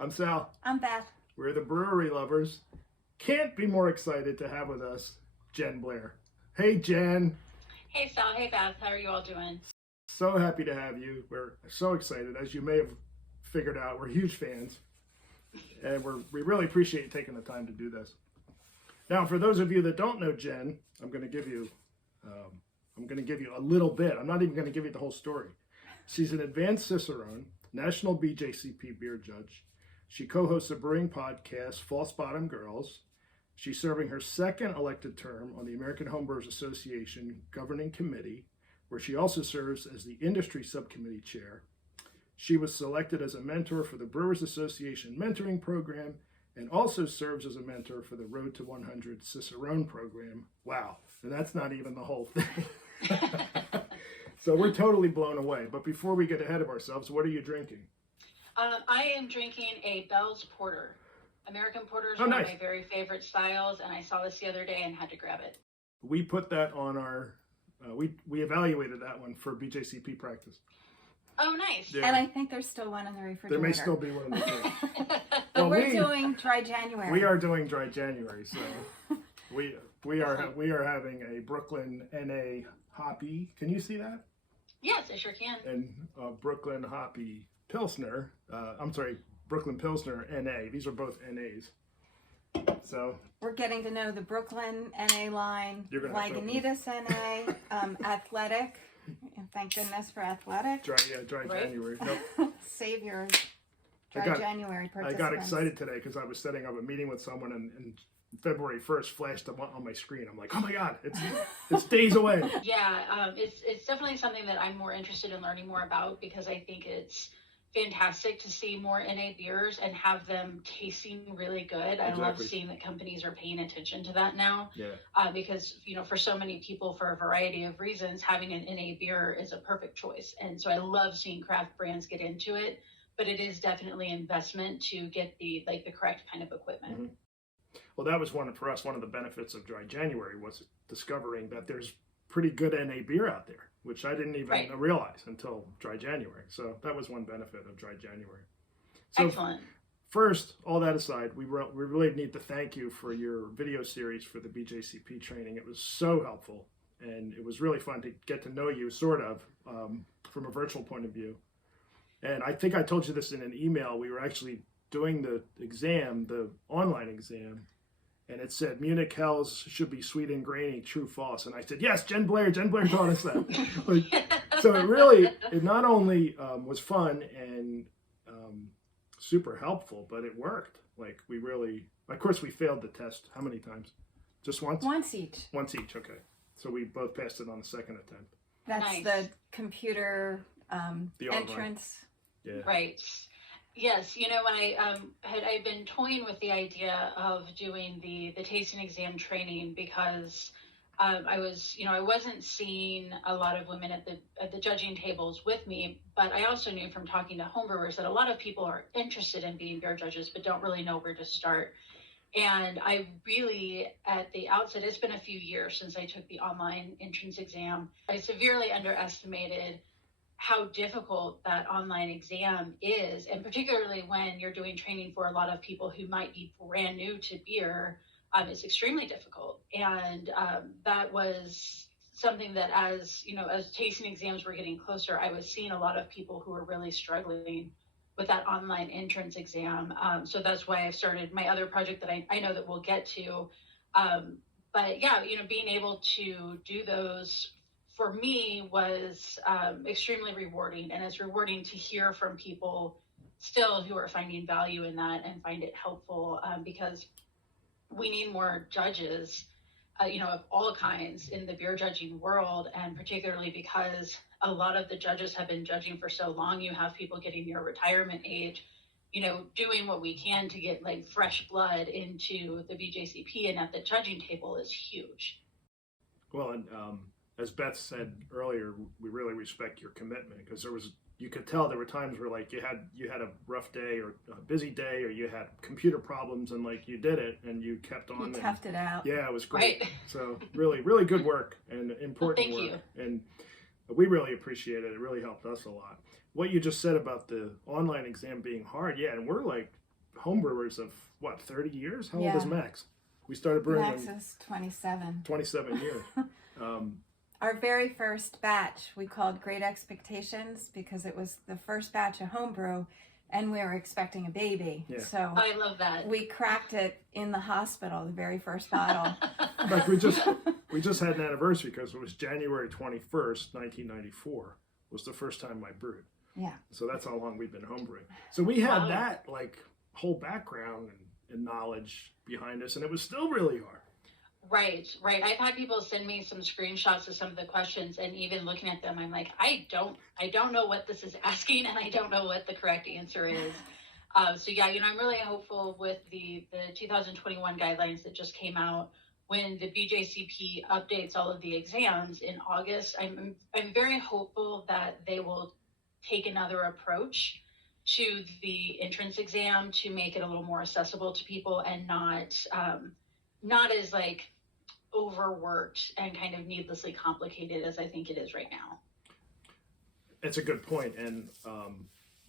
I'm Sal. I'm Beth. We're the Brewery Lovers. Can't be more excited to have with us Jen Blair. Hey, Jen. Hey, Sal. Hey, Beth. How are you all doing? So happy to have you. We're so excited. As you may have figured out, we're huge fans. And we really appreciate you taking the time to do this. Now, for those of you that don't know Jen, I'm going to give you a little bit. I'm not even going to give you the whole story. She's an Advanced Cicerone, National BJCP Beer Judge. She co-hosts the brewing podcast, False Bottom Girls. She's serving her second elected term on the American Homebrewers Association Governing Committee, where she also serves as the industry subcommittee chair. She was selected as a mentor for the Brewers Association Mentoring Program and also serves as a mentor for the Road to 100 Cicerone program. Wow, and that's not even the whole thing. So we're totally blown away. But before we get ahead of ourselves, what are you drinking? I am drinking a Bell's Porter. American Porter is Oh, one nice. of my very favorite styles, and I saw this the other day and had to grab it. We put that on our, we evaluated that one for BJCP practice. Oh, nice. Yeah. And I think there's still one in the refrigerator. There may still be one in the fridge. But Well, we're doing dry January. We are doing dry January, so we are having a Brooklyn NA hoppy. Can you see that? Yes, I sure can. And Brooklyn hoppy Pilsner. Brooklyn Pilsner NA. These are both NAs. So We're getting to know the Brooklyn NA line, You're gonna have to Lagunitas NA, Athletic. And thank goodness for Athletic. dry Right. January. Nope. Save your I dry got- January I participants. got excited today because I was setting up a meeting with someone and February 1st flashed on my screen. I'm like, oh my God, it's days away. Yeah, it's definitely something that I'm more interested in learning more about because I think it's fantastic to see more NA beers and have them tasting really good. I love Exactly. seeing that companies are paying attention to that now. Yeah. Because, for so many people, for a variety of reasons, having an NA beer is a perfect choice. And so I love seeing craft brands get into it, but it is definitely investment to get the correct kind of equipment. Mm-hmm. Well, that was one of the benefits of dry January was discovering that there's pretty good NA beer out there, which I didn't even realize until dry January. So that was one benefit of dry January. So Excellent. first, all that aside, we really need to thank you for your video series for the BJCP training. It was so helpful, and it was really fun to get to know you, sort of, from a virtual point of view. And I think I told you this in an email. We were actually doing the exam, the online exam, and it said Munich Hells should be sweet and grainy, true, false. And I said, yes, Jen Blair taught us that. So it not only was fun and super helpful, but it worked. Of course we failed the test. How many times? Just once? Once each. Once each, okay. So we both passed it on the second attempt. That's Nice. the computer The online. entrance. Yeah. Right. Yes, when I'd been toying with the idea of doing the tasting exam training because I wasn't seeing a lot of women at the judging tables with me, but I also knew from talking to homebrewers that a lot of people are interested in being beer judges but don't really know where to start. And I really, at the outset, it's been a few years since I took the online entrance exam. I severely underestimated how difficult that online exam is, and particularly when you're doing training for a lot of people who might be brand new to beer, it's extremely difficult. And that was something that as tasting exams were getting closer, I was seeing a lot of people who were really struggling with that online entrance exam. So that's why I started my other project that I know that we'll get to. But yeah, being able to do those for me was extremely rewarding, and it's rewarding to hear from people still who are finding value in that and find it helpful because we need more judges, of all kinds in the beer judging world, and particularly because a lot of the judges have been judging for so long. You have people getting near retirement age, doing what we can to get fresh blood into the BJCP and at the judging table is huge. Well, and as Beth said earlier, we really respect your commitment because you could tell there were times where you had a rough day or a busy day or you had computer problems and you did it and you kept on. You toughed it out. Yeah, it was great. Right. So really, really good work and important Well, thank work. And we really appreciate it. It really helped us a lot. What you just said about the online exam being hard, yeah, and we're homebrewers of what, 30 years? How old Yeah. is Max? We started brewing Max in is 27. 27 years. Our very first batch we called Great Expectations because it was the first batch of homebrew and we were expecting a baby. Yeah. So I love that. we cracked it in the hospital, the very first bottle. In fact, we just had an anniversary because it was January 21st, 1994 was the first time I brewed. Yeah. So that's how long we've been homebrewing. So we had Wow. that like whole background and knowledge behind us, and it was still really hard. Right. I've had people send me some screenshots of some of the questions, and even looking at them, I'm like, I don't know what this is asking, and I don't know what the correct answer is. So yeah, I'm really hopeful with the 2021 guidelines that just came out. When the BJCP updates all of the exams in August, I'm very hopeful that they will take another approach to the entrance exam to make it a little more accessible to people and not as like overworked and kind of needlessly complicated as I think it is right now. It's a good point, and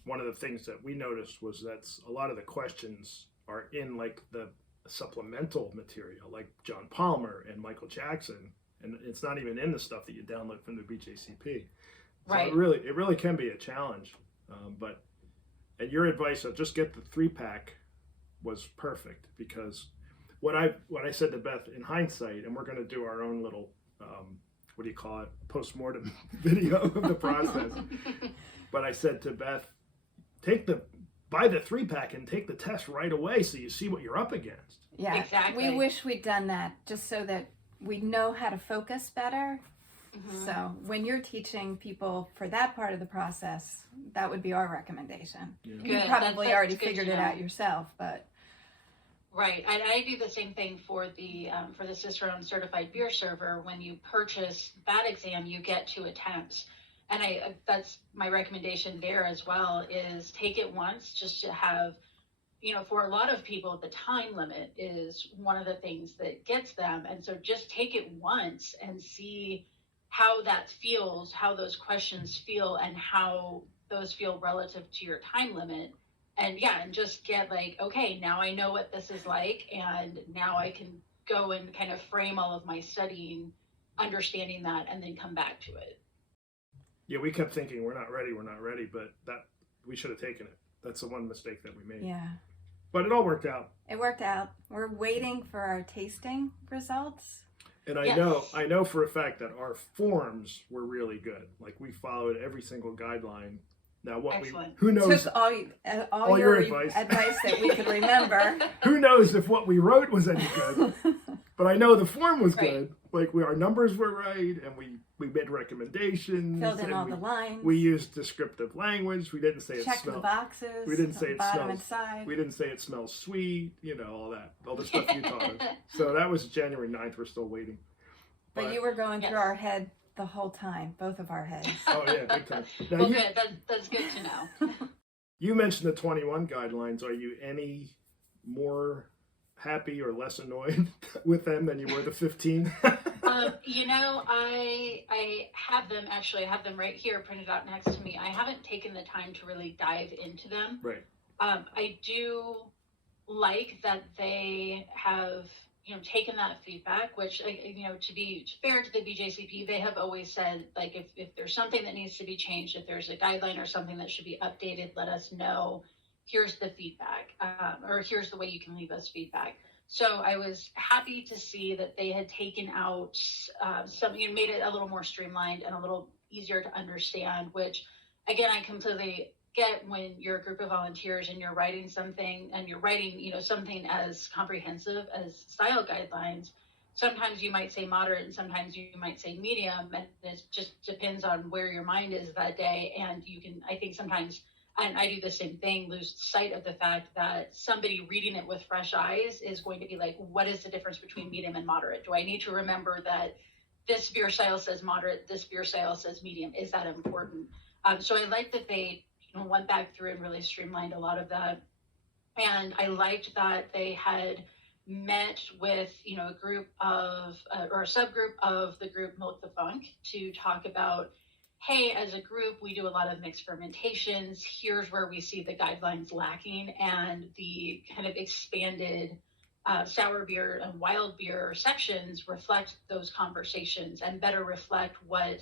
one of the things that we noticed was that a lot of the questions are in like the supplemental material, like John Palmer and Michael Jackson, and it's not even in the stuff that you download from the BJCP. So Right. it really can be a challenge. And your advice of just get the 3-pack was perfect, because what I said to Beth in hindsight, and we're going to do our own little what do you call it, post-mortem video of the process. But I said to Beth, buy the 3-pack and take the test right away so you see what you're up against. Yeah. Exactly. We wish we'd done that just so that we know how to focus better. Mhm. So when you're teaching people for that part of the process, that would be our recommendation. Yeah. You Good. probably That's already good to figured it know. out yourself, but Right. I do the same thing for the Cicerone certified beer server. When you purchase that exam, you get 2 attempts. And that's my recommendation there as well, is take it once just to have, for a lot of people, the time limit is one of the things that gets them. And so just take it once and see how that feels, how those questions feel, and how those feel relative to your time limit. And just get like, okay, now I know what this is like, and now I can go and kind of frame all of my studying, understanding that, and then come back to it. Yeah, we kept thinking we're not ready, but that we should have taken it. That's the one mistake that we made. yeah, But it all worked out. it worked out. We're waiting for our tasting results. And I Yes. know for a fact that our forms were really good. Like we followed every single guideline. Now Excellent. who knows Took all your your advice. that we could remember. who knows if what we wrote was any good. But I know the form was Right. good. Like our numbers were right, and we made recommendations. Filled in and all the lines. We used descriptive language. We didn't say it checked the smelled. boxes. We didn't say it bottom smells. and side. We didn't say it smells sweet. All that, all the stuff you taught us. So that was January 9th. We're still waiting. But you were going through Yes. our head the whole time, both of our heads. Oh yeah, big time. Now Well, you, good. That's good to know. you mentioned the 21 guidelines. Are you any more happy or less annoyed with them than you were the 15? I have them actually. I have them right here printed out next to me. I haven't taken the time to really dive into them. Right. I do like that they have, taken that feedback, which, to be fair to the BJCP, they have always said, like, if there's something that needs to be changed, if there's a guideline or something that should be updated, let us know. Here's the feedback, or here's the way you can leave us feedback. So I was happy to see that they had taken out some, made it a little more streamlined and a little easier to understand, which, again, I completely get when you're a group of volunteers and you're writing something and you're writing, something as comprehensive as style guidelines. Sometimes you might say moderate and sometimes you might say medium, and it just depends on where your mind is that day. And you can, I think sometimes, and I do the same thing, lose sight of the fact that somebody reading it with fresh eyes is going to be like, what is the difference between medium and moderate? Do I need to remember that this beer style says moderate, this beer style says medium? Is that important? So I like that they went back through and really streamlined a lot of that. And I liked that they had met with, a group of, or a subgroup of the group Milk the Funk to talk about, hey, as a group, we do a lot of mixed fermentations. Here's where we see the guidelines lacking, and the kind of expanded sour beer and wild beer sections reflect those conversations and better reflect what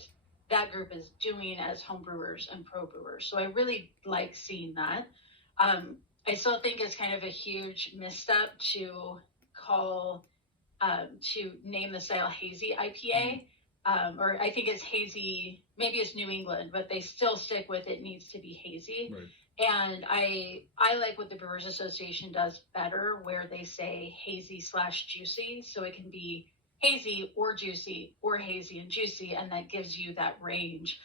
that group is doing as homebrewers and pro brewers. So I really like seeing that. I still think it's kind of a huge misstep to call, to name the style Hazy IPA. Or I think it's Hazy, maybe it's New England, but they still stick with it needs to be hazy. Right. And I like what the Brewers Association does better, where they say hazy/juicy. So it can be hazy or juicy or hazy and juicy, and that gives you that range.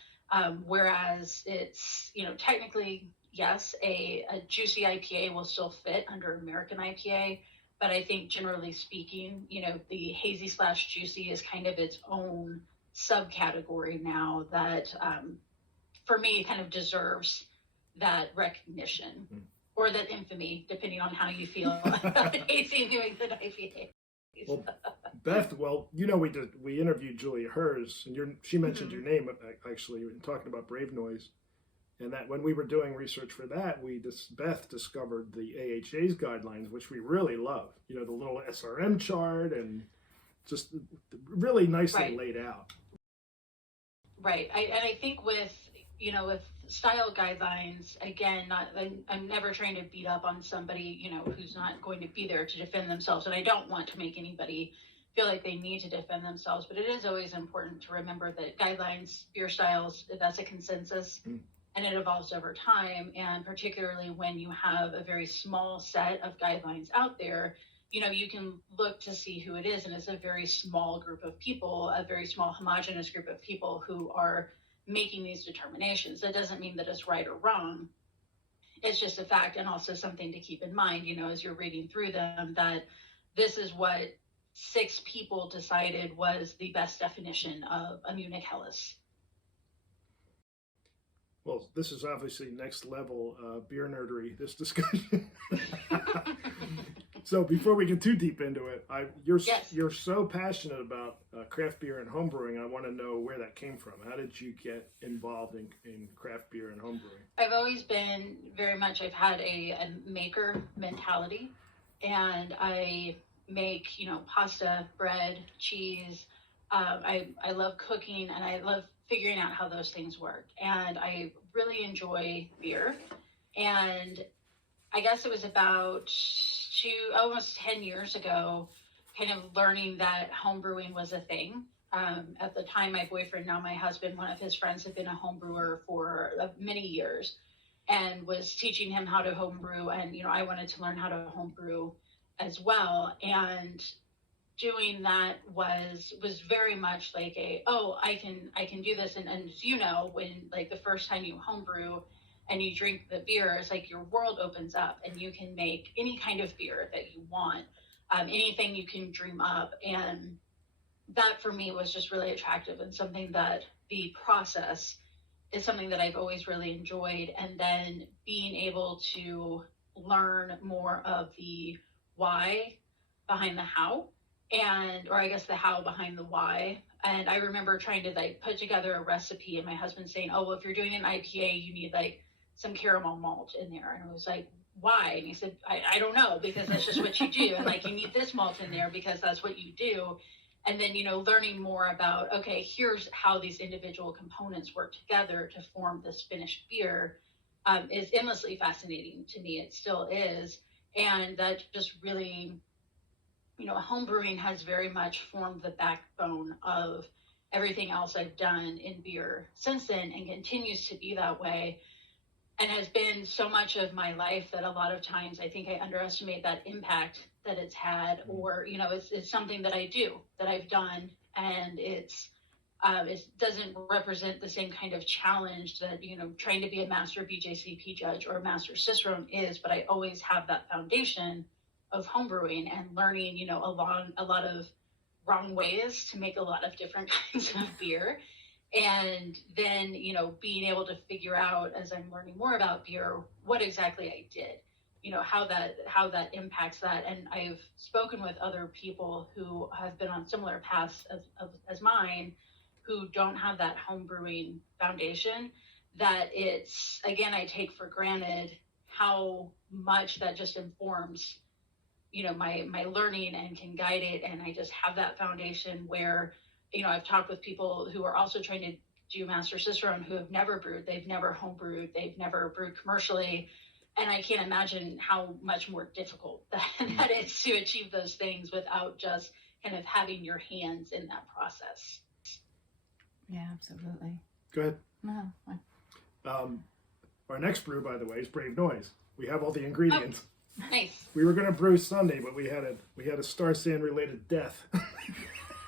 Whereas it's, technically, yes, a juicy IPA will still fit under American IPA. But I think generally speaking, the hazy/juicy is kind of its own subcategory now that, for me, kind of deserves that recognition or that infamy, depending on how you feel about hazy New England IPA. Well, Beth, we interviewed Julia Hers, and she mentioned your name actually in talking about Brave Noise. And that when we were doing research for that, Beth discovered the AHA's guidelines, which we really love. The little SRM chart and just really nicely laid out. Right. And I think with style guidelines, again, I'm never trying to beat up on somebody, who's not going to be there to defend themselves. And I don't want to make anybody feel like they need to defend themselves. But it is always important to remember that guidelines, beer styles, that's a consensus. And it evolves over time. And particularly when you have a very small set of guidelines out there, you can look to see who it is. And it's a very small group of people, a very small homogenous group of people who are making these determinations. That doesn't mean that it's right or wrong. It's just a fact, and also something to keep in mind, as you're reading through them, that this is what 6 people decided was the best definition of a Munich Helles. Well, this is obviously next level beer nerdery, this discussion. So before we get too deep into it, you're so passionate about craft beer and homebrewing. I want to know where that came from. How did you get involved in craft beer and homebrewing? I've always been I've had a maker mentality, and I make, pasta, bread, cheese. I love cooking, and I love figuring out how those things work. And I really enjoy beer. And I guess it was about almost 10 years ago, kind of learning that homebrewing was a thing. At the time, my boyfriend, now my husband, one of his friends had been a homebrewer for many years and was teaching him how to homebrew. And, I wanted to learn how to homebrew as well. And doing that was very much like I can do this. And as when like the first time you homebrew and you drink the beer, it's like your world opens up and you can make any kind of beer that you want, anything you can dream up. And that for me was just really attractive, and something that the process is something that I've always really enjoyed. And then being able to learn more of the why behind the how, or I guess the how behind the why. And I remember trying to put together a recipe, and my husband saying, oh, well, if you're doing an IPA, you need some caramel malt in there. And I was like, why? And he said, I don't know, because that's just what you do. And you need this malt in there because that's what you do. And then, learning more about, okay, here's how these individual components work together to form this finished beer is endlessly fascinating to me. It still is. And that just really, homebrewing has very much formed the backbone of everything else I've done in beer since then, and continues to be that way. And has been so much of my life that a lot of times I think I underestimate that impact that it's had, or, it's something that I do, that I've done, and it doesn't represent the same kind of challenge that, trying to be a master BJCP judge or a master Cicerone is, but I always have that foundation of homebrewing and learning, a lot of wrong ways to make a lot of different kinds of beer. And then, being able to figure out, as I'm learning more about beer, what exactly I did, how that impacts that. And I've spoken with other people who have been on similar paths as mine, who don't have that home brewing foundation, that it's, again, I take for granted how much that just informs, my learning and can guide it. And I just have that foundation where, I've talked with people who are also trying to do Master Cicerone who have never brewed, they've never home brewed, they've never brewed commercially. And I can't imagine how much more difficult that is to achieve those things without just kind of having your hands in that process. Yeah, absolutely. Go ahead. No. Our next brew, by the way, is Brave Noise. We have all the ingredients. Oh, nice. We were going to brew Sunday, but we had a Star Sand related death.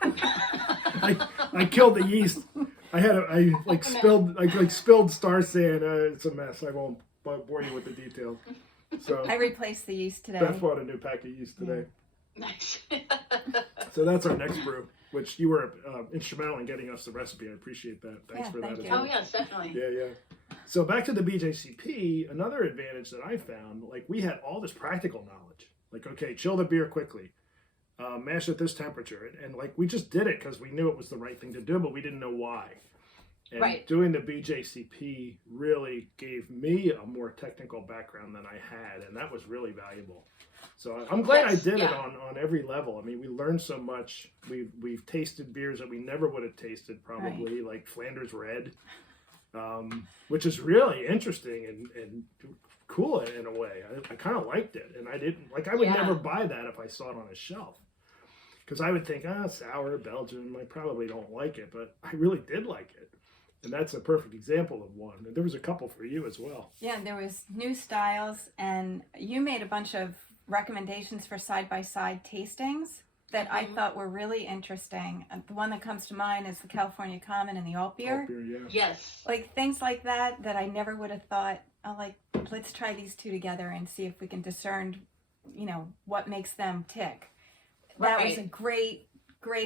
I killed the yeast. I spilled Star Sand. It's a mess. I won't bore you with the details. So I replaced the yeast today. Beth bought a new pack of yeast today. Nice. So that's our next brew, which you were instrumental in getting us the recipe. I appreciate that. Thanks for that thank as you. well. Oh, yes, definitely. Yeah. So back to the BJCP, another advantage that I found, like we had all this practical knowledge. Like, okay, chill the beer quickly, mash at this temperature. And like we just did it because we knew it was the right thing to do, but we didn't know why. And right. Doing the BJCP really gave me a more technical background than I had, and that was really valuable. So I'm glad I did it on every level. I mean, we learned so much. We've tasted beers that we never would have tasted probably, like Flanders Red, which is really interesting and cool in a way. I kind of liked it, and I would never buy that if I saw it on a shelf. Because I would think, sour, Belgian, I probably don't like it, but I really did like it. And that's a perfect example of one. And there was a couple for you as well. Yeah, there was new styles, and you made a bunch of recommendations for side-by-side tastings that I thought were really interesting. The one that comes to mind is the California Common and the Alt Beer. Alt beer, yeah. Yes. Like things like that I never would have thought, let's try these two together and see if we can discern, what makes them tick. That was a great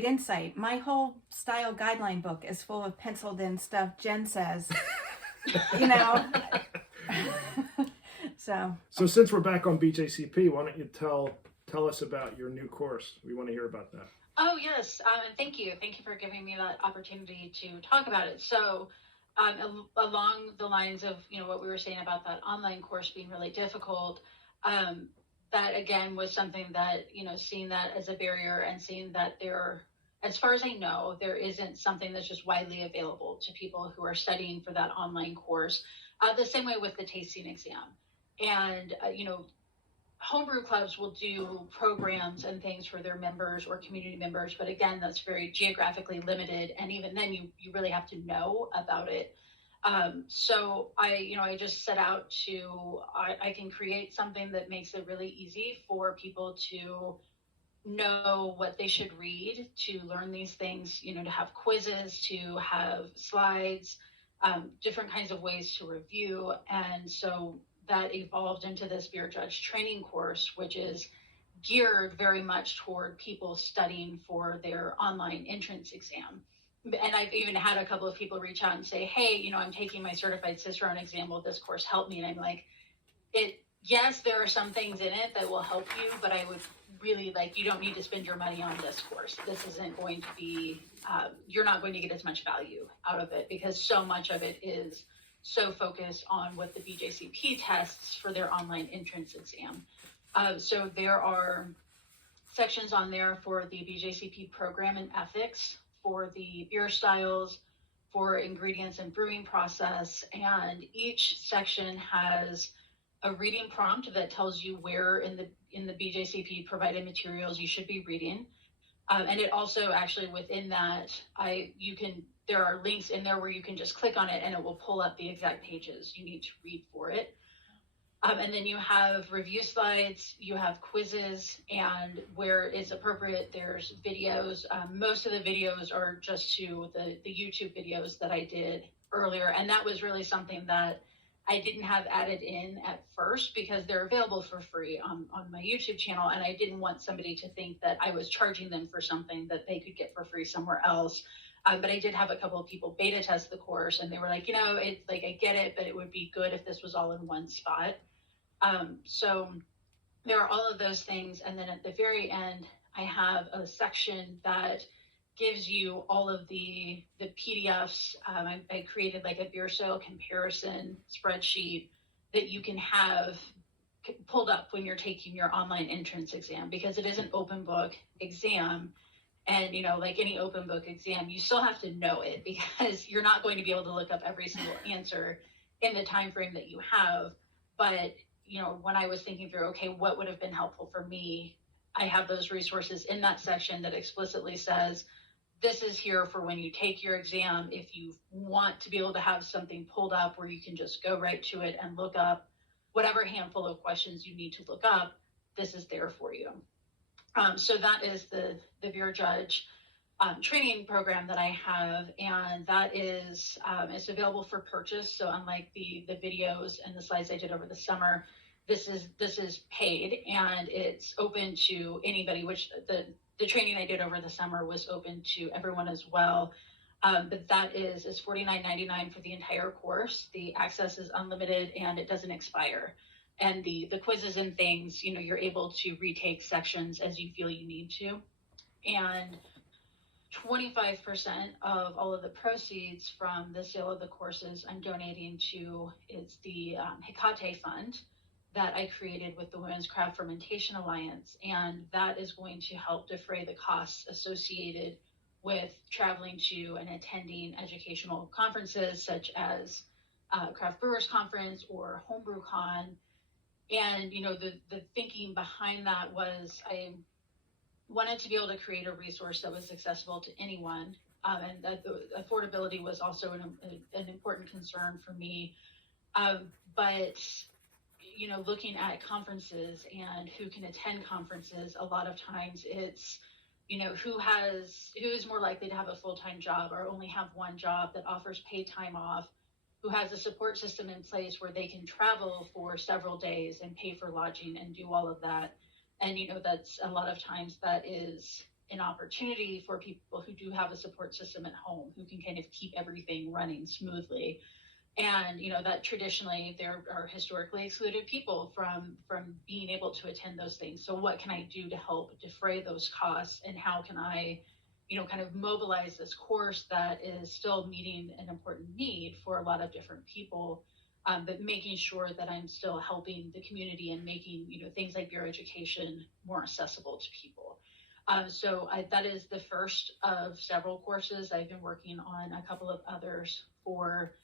insight. My whole style guideline book is full of penciled in stuff Jen says, So since we're back on BJCP, why don't you tell us about your new course? We want to hear about that. Oh, yes. And thank you. Thank you for giving me that opportunity to talk about it. So along the lines of, what we were saying about that online course being really difficult, that again was something that, seeing that as a barrier and seeing that as far as I know, there isn't something that's just widely available to people who are studying for that online course, the same way with the tasting exam. And, homebrew clubs will do programs and things for their members or community members. But again, that's very geographically limited. And even then you really have to know about it. So I just set out I can create something that makes it really easy for people to know what they should read, to learn these things, to have quizzes, to have slides, different kinds of ways to review. And so that evolved into this beer judge training course, which is geared very much toward people studying for their online entrance exam. And I've even had a couple of people reach out and say, hey, I'm taking my certified Cicerone exam. Will this course help me? And I'm like, yes, there are some things in it that will help you, but I would really you don't need to spend your money on this course. This isn't going to be, you're not going to get as much value out of it because so much of it is so focused on what the BJCP tests for their online entrance exam. So there are sections on there for the BJCP program and ethics, for the beer styles, for ingredients and brewing process, and each section has a reading prompt that tells you where in the BJCP provided materials you should be reading. And it also actually within that, there are links in there where you can just click on it and it will pull up the exact pages you need to read for it. And then you have review slides, you have quizzes, and where it's appropriate, there's videos. Most of the videos are just to the YouTube videos that I did earlier. And that was really something that I didn't have added in at first because they're available for free on my YouTube channel. And I didn't want somebody to think that I was charging them for something that they could get for free somewhere else. But I did have a couple of people beta test the course and they were like, it's I get it, but it would be good if this was all in one spot. So there are all of those things. And then at the very end, I have a section that gives you all of the PDFs. I created like a beer style comparison spreadsheet that you can have pulled up when you're taking your online entrance exam, because it is an open book exam. And, you know, like any open book exam, you still have to know it, because you're not going to be able to look up every single answer in the time frame that you have. But, you know, when I was thinking through, okay, what would have been helpful for me, I have those resources in that section that explicitly says, this is here for when you take your exam. If you want to be able to have something pulled up where you can just go right to it and look up whatever handful of questions you need to look up, this is there for you. So that is the Beer Judge training program that I have, and that is it's available for purchase. So unlike the videos and the slides I did over the summer, this is paid, and it's open to anybody, which the training I did over the summer was open to everyone as well. But that is $49.99 for the entire course. The access is unlimited and it doesn't expire. And the quizzes and things, you know, you're able to retake sections as you feel you need to. And 25% of all of the proceeds from the sale of the courses I'm donating to is the Hecate Fund that I created with the Women's Craft Fermentation Alliance. And that is going to help defray the costs associated with traveling to and attending educational conferences such as Craft Brewers Conference or Homebrew Con. And, you know, the thinking behind that was I wanted to be able to create a resource that was accessible to anyone. And that the affordability was also an important concern for me. But, you know, looking at conferences and who can attend conferences, a lot of times it's, you know, who is more likely to have a full-time job or only have one job that offers paid time off, who has a support system in place where they can travel for several days and pay for lodging and do all of that. And, you know, that's a lot of times that is an opportunity for people who do have a support system at home, who can kind of keep everything running smoothly. And, you know, that traditionally there are historically excluded people from being able to attend those things. So what can I do to help defray those costs, and how can I, you know, kind of mobilize this course that is still meeting an important need for a lot of different people, but making sure that I'm still helping the community and making, you know, things like beer education more accessible to people. So that is the first of several courses. I've been working on a couple of others for,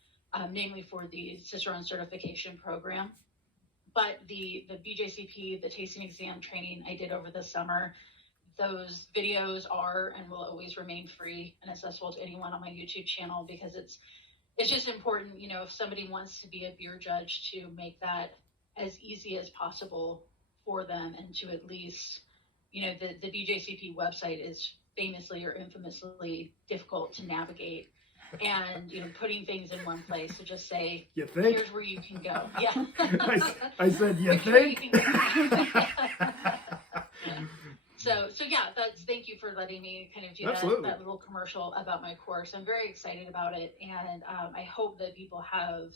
namely for the Cicerone certification program. But the BJCP, the tasting exam training I did over the summer, those videos are and will always remain free and accessible to anyone on my YouTube channel, because it's just important, you know, if somebody wants to be a beer judge, to make that as easy as possible for them, and to at least, you know, the BJCP website is famously or infamously difficult to navigate. And, you know, putting things in one place to just say, you think? Here's where you can go. Yeah. I said, you think? You can So yeah, thank you for letting me kind of do that little commercial about my course. I'm very excited about it, and I hope that people have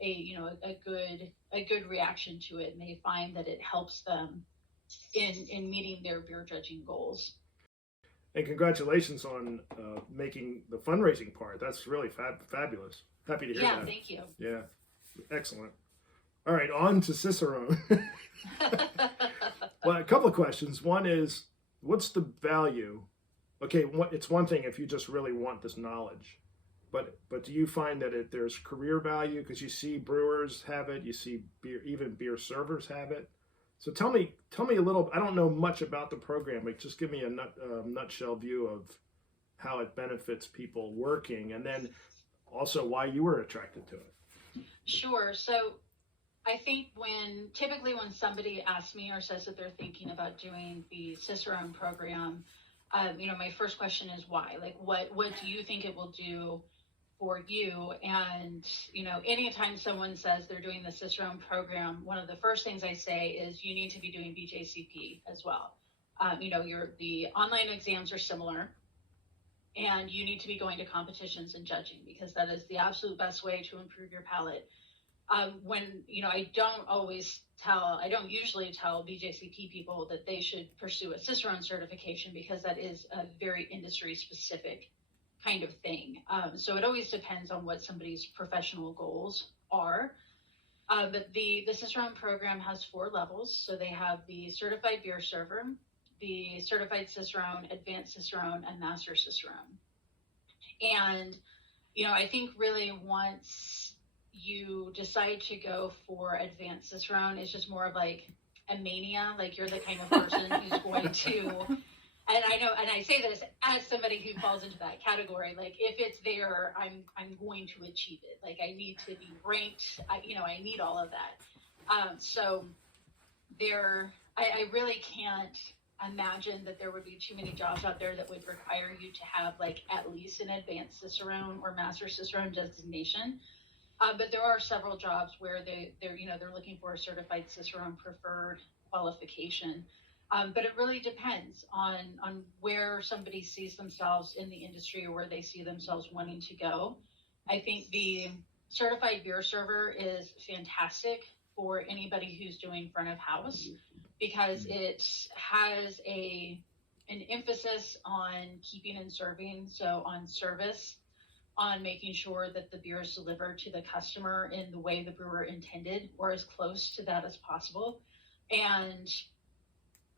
a good reaction to it, and they find that it helps them in meeting their beer judging goals. And congratulations on making the fundraising part. That's really fabulous. Happy to hear that. Yeah, thank you. Yeah, excellent. All right, on to Cicerone. Well, a couple of questions. One is, what's the value? Okay, it's one thing if you just really want this knowledge, but do you find that there's career value? Because you see brewers have it, you see even beer servers have it. So tell me a little. I don't know much about the program, but just give me a nutshell view of how it benefits people working, and then also why you were attracted to it. Sure. So I think typically when somebody asks me or says that they're thinking about doing the Cicerone program, you know, my first question is why? Like, what do you think it will do for you? And, you know, anytime someone says they're doing the Cicerone program, one of the first things I say is you need to be doing BJCP as well. You know, the online exams are similar, and you need to be going to competitions and judging, because that is the absolute best way to improve your palate. when, I don't usually tell BJCP people that they should pursue a Cicerone certification, because that is a very industry specific kind of thing. So it always depends on what somebody's professional goals are. But the Cicerone program has 4 levels. So they have the certified beer server, the certified Cicerone, Advanced Cicerone, and Master Cicerone. And, I think really once you decide to go for Advanced Cicerone, it's just more of like a mania. Like, you're the kind of person who's going to, and I know, and I say this as somebody who falls into that category, like, if it's there, I'm going to achieve it. Like, I need to be ranked, I need all of that. So I really can't imagine that there would be too many jobs out there that would require you to have like at least an Advanced Cicerone or Master Cicerone designation. But there are several jobs where they're looking for a certified Cicerone preferred qualification. But it really depends on where somebody sees themselves in the industry, or where they see themselves wanting to go. I think the certified beer server is fantastic for anybody who's doing front of house, because it has an emphasis on keeping and serving, so on service, on making sure that the beer is delivered to the customer in the way the brewer intended, or as close to that as possible. And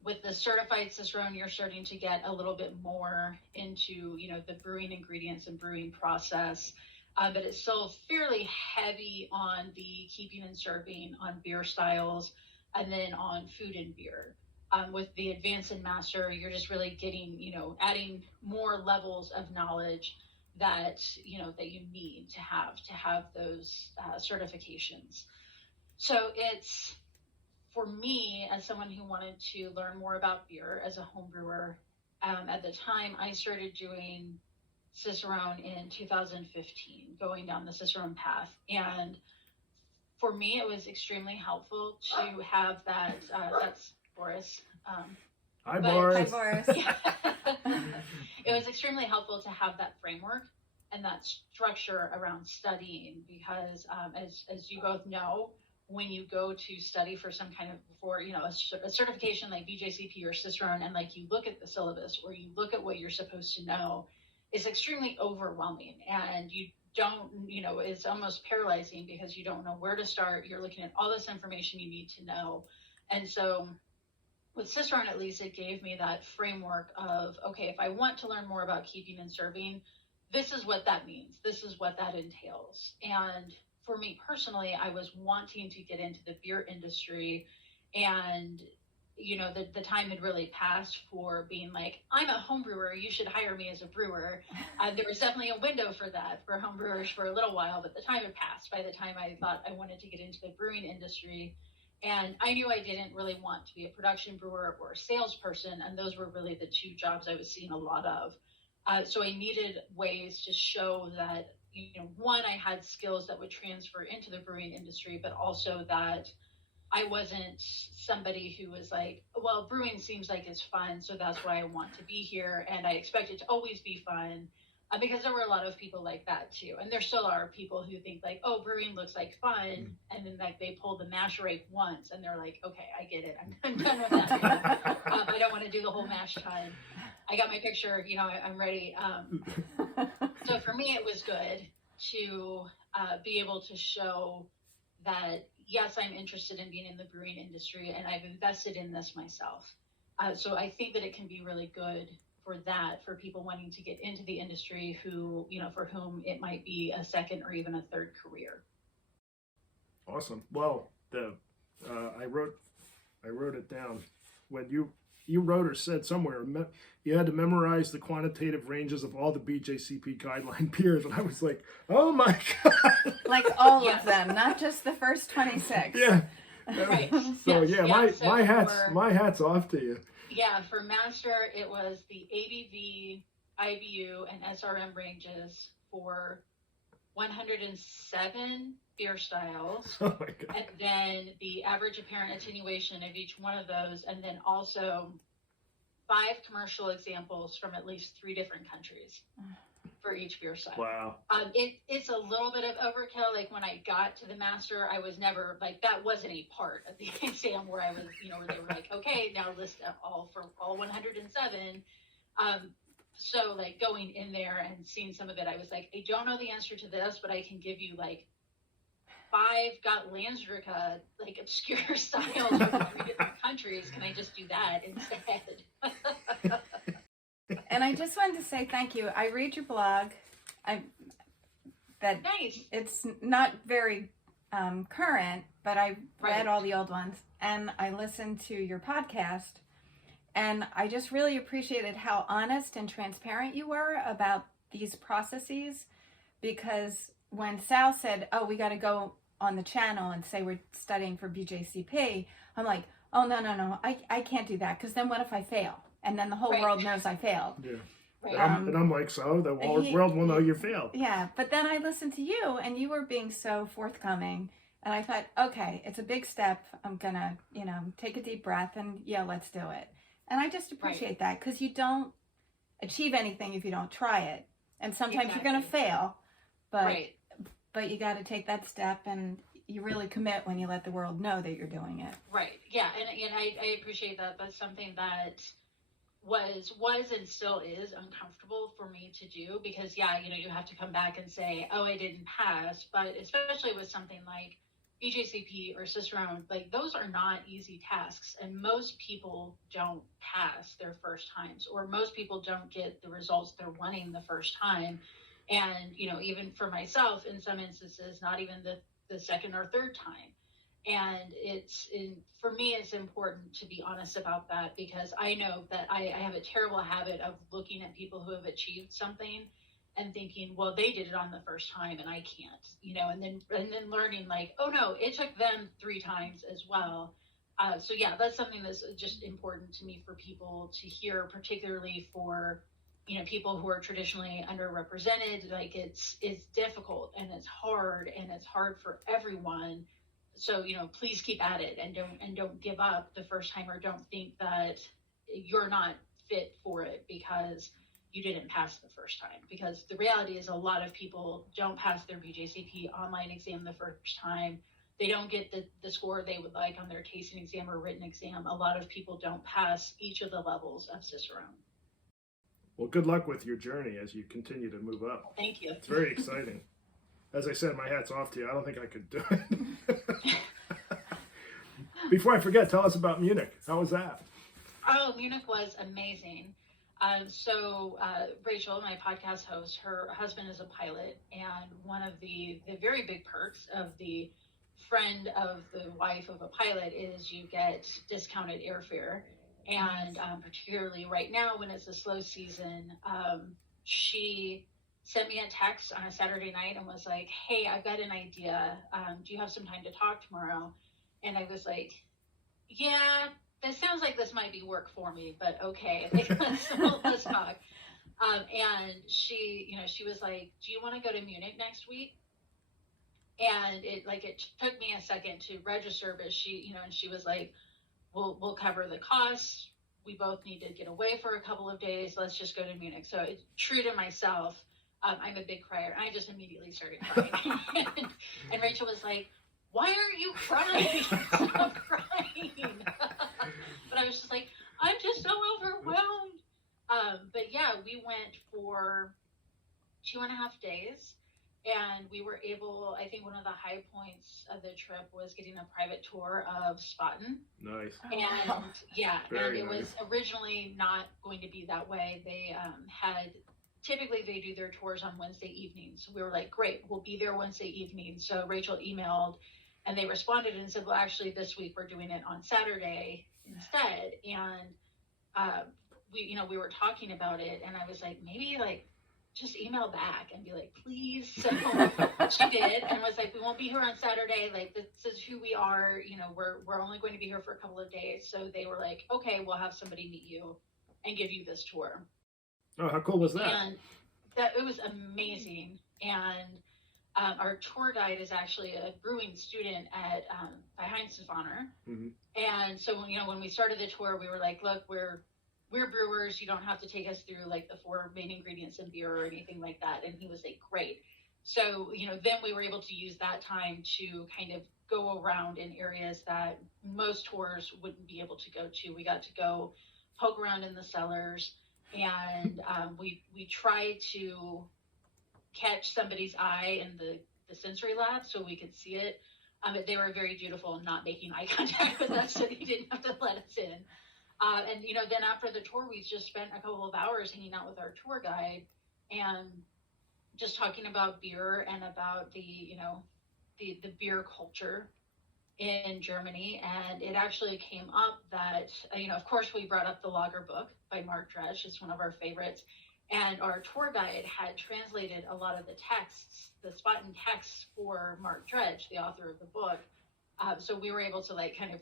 with the certified Cicerone, you're starting to get a little bit more into, the brewing ingredients and brewing process, but it's still fairly heavy on the keeping and serving, on beer styles, and then on food and beer. With the Advanced and Master, you're just really getting, adding more levels of knowledge that that you need to have those certifications. So it's, for me, as someone who wanted to learn more about beer as a home brewer, at the time I started doing Cicerone in 2015, going down the Cicerone path. And for me, it was extremely helpful to have that. That's Boris. Hi, Boris. Hi, Boris. Yeah. It was extremely helpful to have that framework and that structure around studying, because as you both know, when you go to study for some kind of, a certification like BJCP or Cicerone, and like you look at the syllabus or you look at what you're supposed to know, it's extremely overwhelming, and you don't, it's almost paralyzing, because you don't know where to start. You're looking at all this information you need to know. And so with Cicerone, at least, it gave me that framework of, okay, if I want to learn more about keeping and serving, this is what that means. This is what that entails. And for me personally, I was wanting to get into the beer industry, and the time had really passed for being like, I'm a home brewer, you should hire me as a brewer. There was definitely a window for that for home brewers for a little while, but the time had passed by the time I thought I wanted to get into the brewing industry. And I knew I didn't really want to be a production brewer or a salesperson, and those were really the 2 jobs I was seeing a lot of. So I needed ways to show that, one, I had skills that would transfer into the brewing industry, but also that I wasn't somebody who was like, well, brewing seems like it's fun, so that's why I want to be here, and I expect it to always be fun, because there were a lot of people like that too. And there still are people who think like, oh, brewing looks like fun, and then like they pull the mash rate once, and they're like, okay, I get it, I'm done with that. I don't want to do the whole mash time. I got my picture, I'm ready. So for me, it was good to be able to show that, yes, I'm interested in being in the brewing industry, and I've invested in this myself. So I think that it can be really good for people wanting to get into the industry who, for whom it might be a second or even a third career. Awesome. Well, I wrote it down. When you wrote or said somewhere, you had to memorize the quantitative ranges of all the BJCP guideline beers, and I was like, oh my God. Like all of them, not just the first 26. Yeah. Right. So Yes. my hat's off to you. Yeah, for master, it was the ABV, IBU, and SRM ranges for 107 beer styles. Oh my God. And then the average apparent attenuation of each one of those, and then also 5 commercial examples from at least 3 different countries. for each beer style. Wow. It's a little bit of overkill. Like when I got to the master, I was never like, that wasn't a part of the exam where I was, where they were like, okay, now list all 107. So like going in there and seeing some of it, I was like, I don't know the answer to this, but I can give you like 5 Gotlandrica, like obscure styles from 3 different countries. Can I just do that instead? And I just wanted to say thank you. I read your blog. Nice. It's not very current, but I read all the old ones, and I listened to your podcast, and I just really appreciated how honest and transparent you were about these processes, because when Sal said, oh, we got to go on the channel and say we're studying for BJCP, I'm like, oh, no, I can't do that, because then what if I fail? And then the whole world knows I failed. Yeah. Right. And I'm like, so the world will know you failed. Yeah, but then I listened to you, and you were being so forthcoming, and I thought, okay, it's a big step. I'm gonna, take a deep breath, and yeah, let's do it. And I just appreciate that, because you don't achieve anything if you don't try it, and sometimes you're gonna fail, but you got to take that step, and you really commit when you let the world know that you're doing it. Right. Yeah, and I appreciate that. That's something that was and still is uncomfortable for me to do, because you have to come back and say, oh, I didn't pass. But especially with something like BJCP or Cicerone, like those are not easy tasks, and most people don't pass their first times, or most people don't get the results they're wanting the first time. And even for myself, in some instances, not even the second or third time. And for me, it's important to be honest about that, because I know that I have a terrible habit of looking at people who have achieved something and thinking, well, they did it on the first time and I can't, and then learning like, oh no, it took them 3 times as well. So yeah, that's something that's just important to me for people to hear, particularly for, people who are traditionally underrepresented. Like it's difficult and it's hard for everyone. So, please keep at it, and don't give up the first time, or don't think that you're not fit for it because you didn't pass the first time. Because the reality is a lot of people don't pass their BJCP online exam the first time. They don't get the score they would like on their tasting exam or written exam. A lot of people don't pass each of the levels of Cicerone. Well, good luck with your journey as you continue to move up. Thank you. It's very exciting. As I said, my hat's off to you. I don't think I could do it. Before I forget, tell us about Munich. How was that? Oh, Munich was amazing. So Rachel, my podcast host, her husband is a pilot, and one of the very big perks of the friend of the wife of a pilot is you get discounted airfare. And particularly right now when it's a slow season, she sent me a text on a Saturday night and was like, hey, I've got an idea. Do you have some time to talk tomorrow? And I was like, yeah, this sounds like this might be work for me, but okay, let's talk. And she was like, do you want to go to Munich next week? And it took me a second to register, but she was like, we'll cover the costs. We both need to get away for a couple of days. Let's just go to Munich. So it's true to myself. I'm a big crier. I just immediately started crying. and Rachel was like, why aren't you crying? Stop crying. But I was just like, I'm just so overwhelmed. But yeah, we went for 2.5 days. And we were able, I think one of the high points of the trip was getting a private tour of Spaten. Nice. And yeah, Very and it was originally not going to be that way. They typically they do their tours on Wednesday evenings. So we were like, great, we'll be there Wednesday evening. So Rachel emailed and they responded and said, well, actually this week we're doing it on Saturday instead. And we were talking about it, and I was like, maybe just email back and be like, please. So she did, and was like, we won't be here on Saturday. Like, this is who we are. We're only going to be here for a couple of days. So they were like, okay, we'll have somebody meet you and give you this tour. Oh, how cool was that? And it was amazing. And our tour guide is actually a brewing student at by Heinz. Mm-hmm. And so when we started the tour, we were like, look, we're brewers. You don't have to take us through like the 4 main ingredients in beer or anything like that. And he was like, great. So, then we were able to use that time to kind of go around in areas that most tours wouldn't be able to go to. We got to go poke around in the cellars, and we tried to catch somebody's eye in the sensory lab so we could see it. But they were very dutiful in not making eye contact with us, so they didn't have to let us in. And then after the tour, we just spent a couple of hours hanging out with our tour guide and just talking about beer and about the beer culture in Germany. And it actually came up that, of course, we brought up the Lager book by Mark Dredge. It's one of our favorites. And our tour guide had translated a lot of the texts, the Spaten texts for Mark Dredge, the author of the book. So we were able to kind of,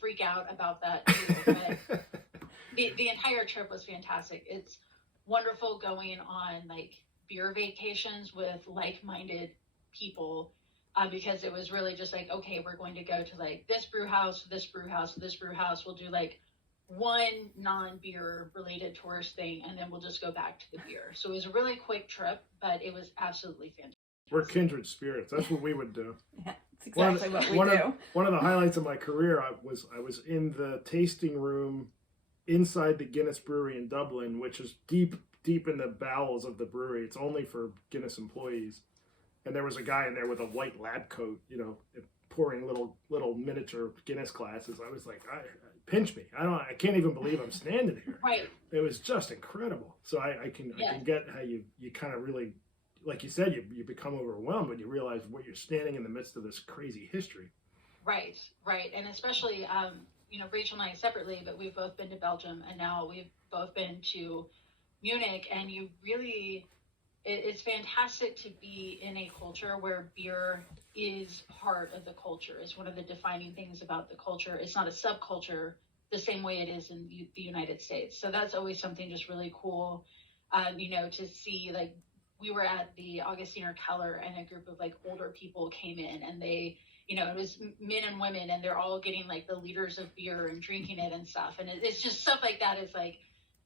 freak out about that too. But the entire trip was fantastic. It's wonderful going on beer vacations with like-minded people. Because it was really just okay, we're going to go to this brew house, this brew house, this brew house. We'll do one non-beer related tourist thing, and then we'll just go back to the beer. So it was a really quick trip, but it was absolutely fantastic. We're kindred spirits. That's what we would do. Yeah, it's exactly what we do. One of the highlights of my career, I was in the tasting room inside the Guinness Brewery in Dublin, which is deep in the bowels of the brewery. It's only for Guinness employees. And there was a guy in there with a white lab coat, pouring little miniature Guinness glasses. I was like, pinch me. I can't even believe I'm standing here. Right. It was just incredible. So I can get how you kind of really, like you said, you become overwhelmed when you realize what you're standing in the midst of this crazy history. Right. And especially, Rachel and I separately, but we've both been to Belgium, and now we've both been to Munich, and you really... It's fantastic to be in a culture where beer is part of the culture. It's one of the defining things about the culture. It's not a subculture the same way it is in the United States. So that's always something just really cool, to see. We were at the Augustiner Keller, and a group of older people came in, and they, it was men and women, and they're all getting the liters of beer and drinking it and stuff. And it's just stuff like that is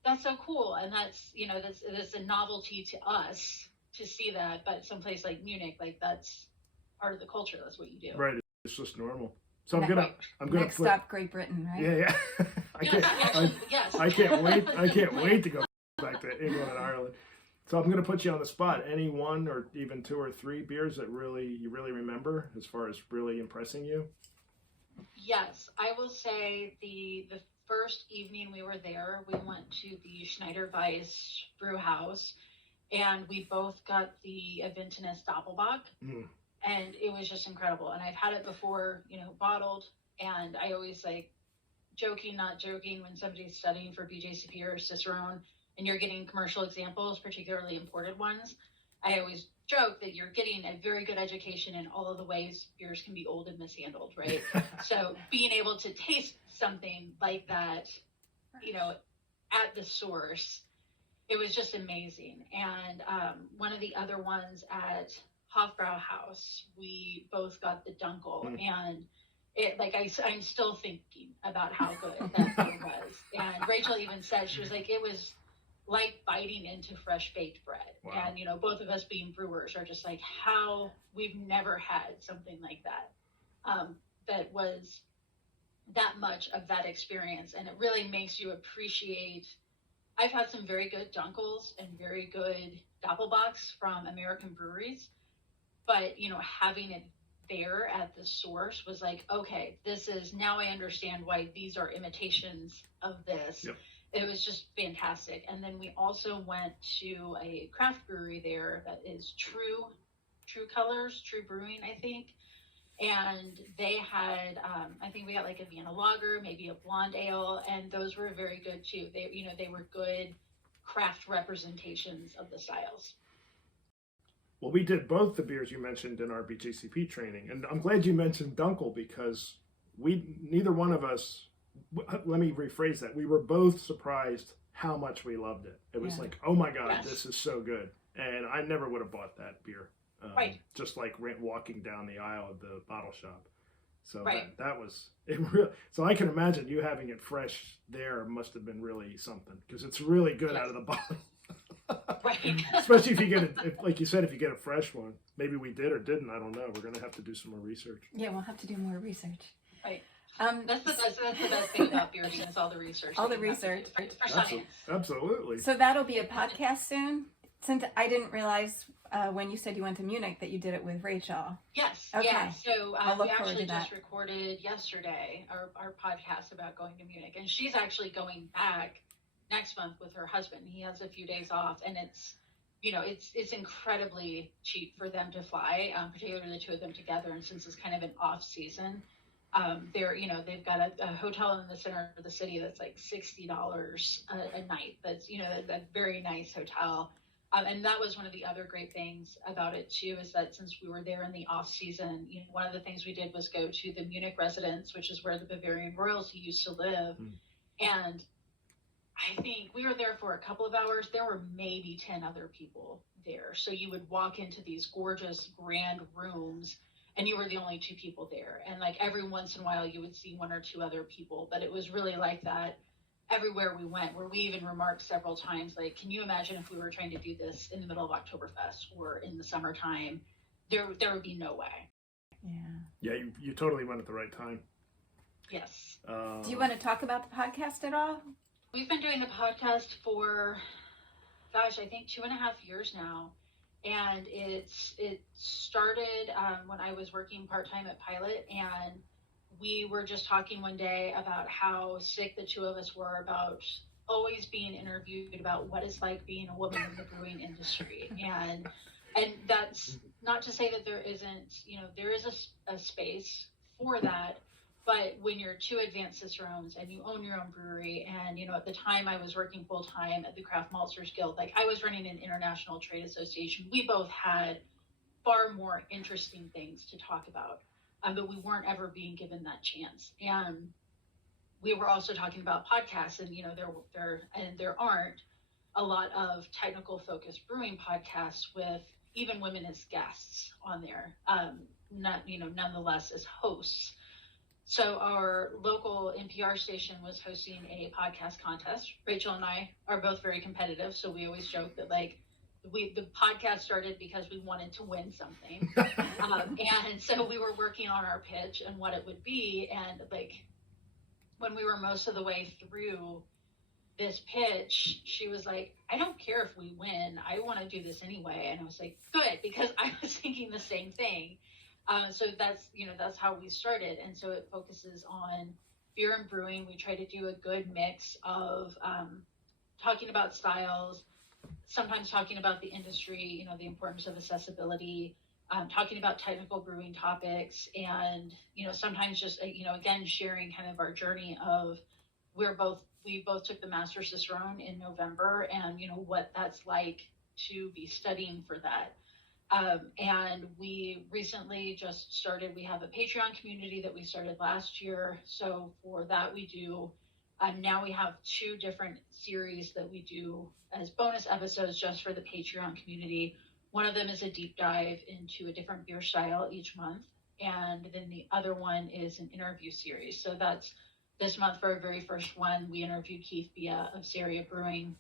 that's so cool. And that's, that's a novelty to us to see that. But someplace like Munich, that's part of the culture. That's what you do. Right. It's just normal. So I'm gonna next stop, Great Britain, right? Yeah. Yes. I can't wait to go back to England and Ireland. So I'm gonna put you on the spot. Any one or even 2 or 3 beers that you really remember as far as really impressing you? Yes, I will say the first evening we were there, we went to the Schneider Weiss brew house, and we both got the Aventinus Doppelbock, and it was just incredible. And I've had it before, bottled, and I always joking, not joking, when somebody's studying for BJCP or Cicerone, and you're getting commercial examples, particularly imported ones, I always joke that you're getting a very good education in all of the ways beers can be old and mishandled, right? So being able to taste something like that, at the source, it was just amazing. And one of the other ones at Hofbrauhaus, we both got the Dunkel, and it I'm still thinking about how good that beer was. And Rachel even said, she was it was like biting into fresh baked bread. Wow. And both of us being brewers are just how we've never had something like that, that was that much of that experience. And it really makes you appreciate. I've had some very good Dunkels and very good Doppelbocks from American breweries, but having it there at the source was okay, this is, now I understand why these are imitations of this. Yep. It was just fantastic. And then we also went to a craft brewery there that is True Colors, True Brewing, I think. And they had, I think we got a Vienna lager, maybe a blonde ale, and those were very good too. They were good craft representations of the styles. Well, we did both the beers you mentioned in our BJCP training, and I'm glad you mentioned Dunkel, because neither one of us, let me rephrase that, we were both surprised how much we loved it. It was oh my God, yes, this is so good. And I never would have bought that beer. Right. Just walking down the aisle of the bottle shop. So Right. that was it. So I can imagine you having it fresh there must have been really something, because it's really good out of the bottle. Right. Especially if you get it, like you said, if you get a fresh one. Maybe we did or didn't. I don't know. We're gonna have to do some more research. Yeah, we'll have to do more research. Right. That's the best thing about beer is all the research. All that the you have to do research. for science. Absolutely. So that'll be a podcast soon. Since I didn't realize when you said you went to Munich that you did it with Rachel. Yes. Okay. Yeah. So I'll look we forward actually to that. just recorded yesterday our podcast about going to Munich, and she's actually going back next month with her husband. He has a few days off, and it's incredibly cheap for them to fly, particularly the two of them together. And since it's kind of an off season, they've got a hotel in the center of the city that's like $60 a night. That's a very nice hotel. And that was one of the other great things about it too, is that since we were there in the off season, one of the things we did was go to the Munich residence, which is where the Bavarian royals used to live. And I think we were there for a couple of hours. There were maybe 10 other people there. So you would walk into these gorgeous grand rooms and you were the only two people there. And like every once in a while you would see one or two other people, but it was really like that everywhere we went, where we even remarked several times, like, can you imagine if we were trying to do this in the middle of Oktoberfest or in the summertime? There would be no way. Yeah. Yeah, you totally went at the right time. Yes. Do you want to talk about the podcast at all? We've been doing the podcast for, I think 2.5 years now. And it started when I was working part-time at Pilot, and we were just talking one day about how sick the two of us were about always being interviewed about what it's like being a woman in the brewing industry. And that's not to say that there isn't, there is a space for that. But when you're two advanced Cicerones and you own your own brewery, and, at the time I was working full time at the Craft Maltsters Guild, like I was running an international trade association. We both had far more interesting things to talk about, but we weren't ever being given that chance. And we were also talking about podcasts, and, there aren't a lot of technical focused brewing podcasts with even women as guests on there, nonetheless as hosts. So our local NPR station was hosting a podcast contest. Rachel and I are both very competitive, so we always joke that the podcast started because we wanted to win something. And so we were working on our pitch and what it would be. And when we were most of the way through this pitch, she was like, I don't care if we win. I want to do this anyway. And I was like, good, because I was thinking the same thing. So that's how we started. And so it focuses on beer and brewing. We try to do a good mix of talking about styles, sometimes talking about the industry, the importance of accessibility, talking about technical brewing topics, and, sometimes just, again, sharing kind of our journey of we both took the Master Cicerone in November, and, what that's like to be studying for that. And we recently just started, we have a Patreon community that we started last year. So for that we do, now we have 2 different series that we do as bonus episodes just for the Patreon community. One of them is a deep dive into a different beer style each month. And then the other one is an interview series. So that's this month for our very first one, we interviewed Keith Bia of Cicereones Brewing.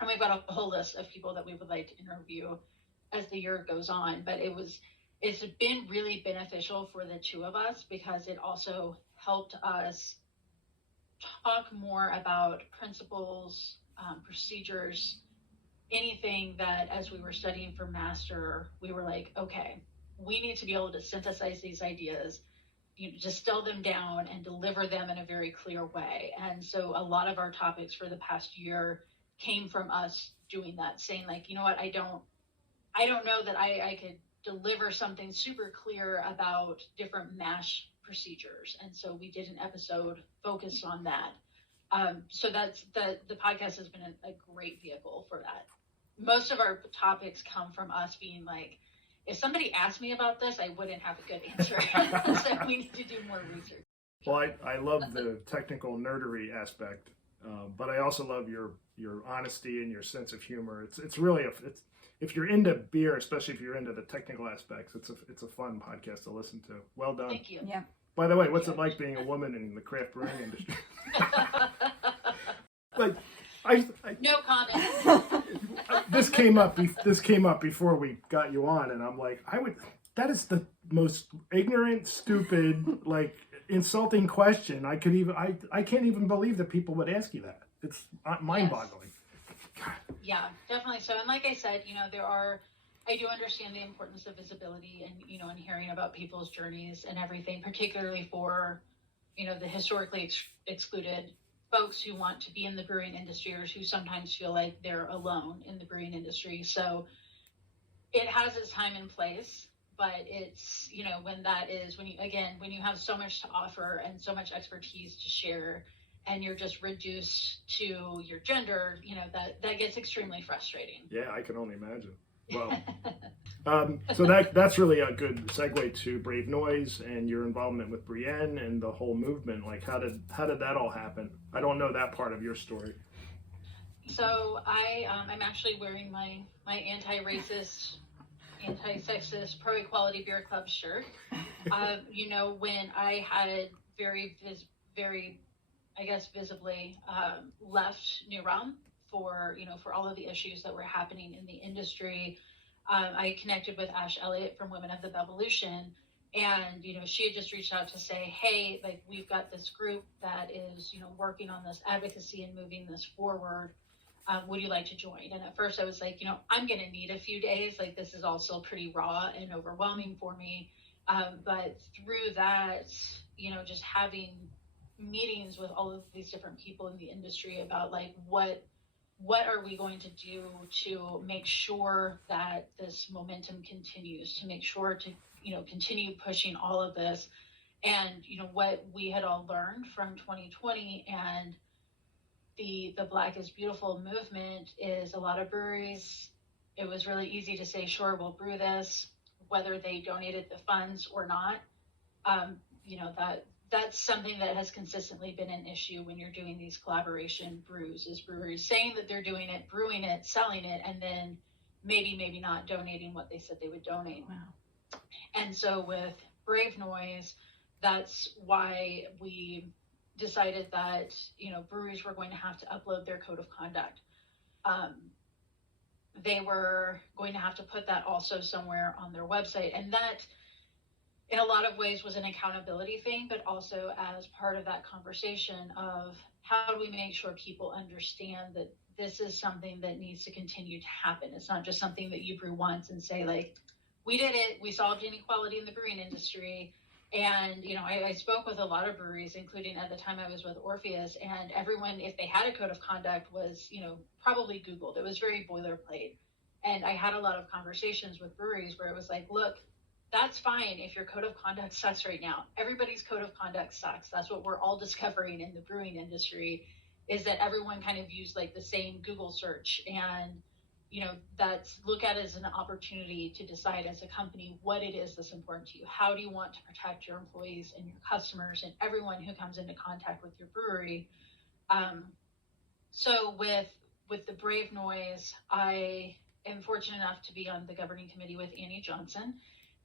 And we've got a whole list of people that we would like to interview as the year goes on, but it's been really beneficial for the two of us because it also helped us talk more about principles, procedures, anything that as we were studying for master, we were like, okay, we need to be able to synthesize these ideas, distill them down and deliver them in a very clear way. And so a lot of our topics for the past year came from us doing that, saying like, you know what, I don't know that I could deliver something super clear about different mash procedures. And so we did an episode focused on that. So that's the podcast has been a great vehicle for that. Most of our topics come from us being like, if somebody asked me about this, I wouldn't have a good answer. So we need to do more research. Well, I love the technical nerdery aspect, but I also love your honesty and your sense of humor. It's really if you're into beer, especially if you're into the technical aspects, it's a fun podcast to listen to. Well done. Thank you. Yeah. By the way, what's it like being a woman in the craft brewing industry? Like, no comment. this came up before we got you on, and I'm like, that is the most ignorant, stupid, like insulting question I can't even believe that people would ask you that. It's mind-boggling. Yes. Yeah, definitely so. And like I said, I do understand the importance of visibility and, and hearing about people's journeys and everything, particularly for, the historically excluded folks who want to be in the brewing industry or who sometimes feel like they're alone in the brewing industry. So it has its time and place, but it's, when you have so much to offer and so much expertise to share, and you're just reduced to your gender, that gets extremely frustrating. Yeah, I can only imagine. Well, so that's really a good segue to Brave Noise and your involvement with Brienne and the whole movement. Like, how did that all happen? I don't know that part of your story. So I'm actually wearing my anti-racist, anti-sexist, pro-equality beer club shirt. When I had very, I guess, visibly left New Realm for all of the issues that were happening in the industry, I connected with Ash Elliott from Women of the Bevolution, and she had just reached out to say, hey, like, we've got this group that is working on this advocacy and moving this forward. Would you like to join? And at first I was like, I'm going to need a few days. Like, this is all still pretty raw and overwhelming for me. But through that, just having meetings with all of these different people in the industry about like, what are we going to do to make sure that this momentum continues, to make sure to, continue pushing all of this. And, what we had all learned from 2020 and the Black is Beautiful movement is a lot of breweries, it was really easy to say, sure, we'll brew this, whether they donated the funds or not. That's something that has consistently been an issue when you're doing these collaboration brews, is breweries saying that they're doing it, brewing it, selling it, and then maybe not donating what they said they would donate. Wow. And so with Brave Noise, that's why we decided that, breweries were going to have to upload their code of conduct. They were going to have to put that also somewhere on their website. And that, in a lot of ways, was an accountability thing, but also as part of that conversation of how do we make sure people understand that this is something that needs to continue to happen. It's not just something that you brew once and say, like, we did it, we solved inequality in the brewing industry. And, I spoke with a lot of breweries, including at the time I was with Orpheus, and everyone, if they had a code of conduct, was, probably Googled. It was very boilerplate. And I had a lot of conversations with breweries where it was like, look, that's fine if your code of conduct sucks right now. Everybody's code of conduct sucks. That's what we're all discovering in the brewing industry, is that everyone kind of used like the same Google search. And, that's look at it as an opportunity to decide as a company what it is that's important to you. How do you want to protect your employees and your customers and everyone who comes into contact with your brewery? So with the Brave Noise, I am fortunate enough to be on the governing committee with Annie Johnson,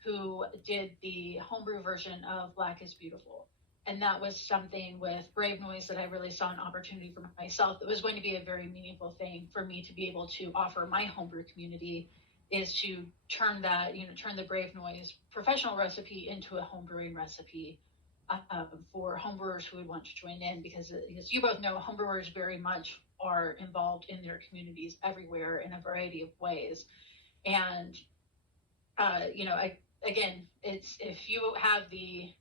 who did the homebrew version of Black is Beautiful. And that was something with Brave Noise that I really saw an opportunity for myself that was going to be a very meaningful thing for me to be able to offer my homebrew community, is to turn that, turn the Brave Noise professional recipe into a homebrewing recipe for homebrewers who would want to join in, because as you both know, homebrewers very much are involved in their communities everywhere in a variety of ways. And, again, it's, if you have the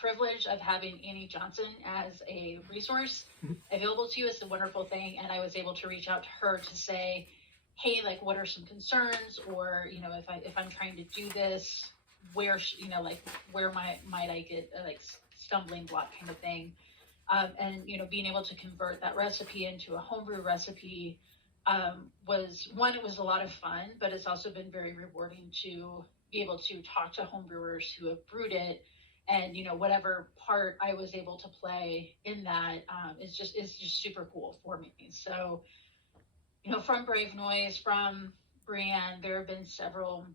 privilege of having Annie Johnson as a resource available to you, it's a wonderful thing. And I was able to reach out to her to say, hey, like, what are some concerns? Or, if I'm trying to do this, where, where might I get a, like, stumbling block kind of thing. And, being able to convert that recipe into a homebrew recipe was, one, it was a lot of fun, but it's also been very rewarding to be able to talk to homebrewers who have brewed it. And, whatever part I was able to play in that is just super cool for me. So, from Brave Noise, from Brienne, there have been several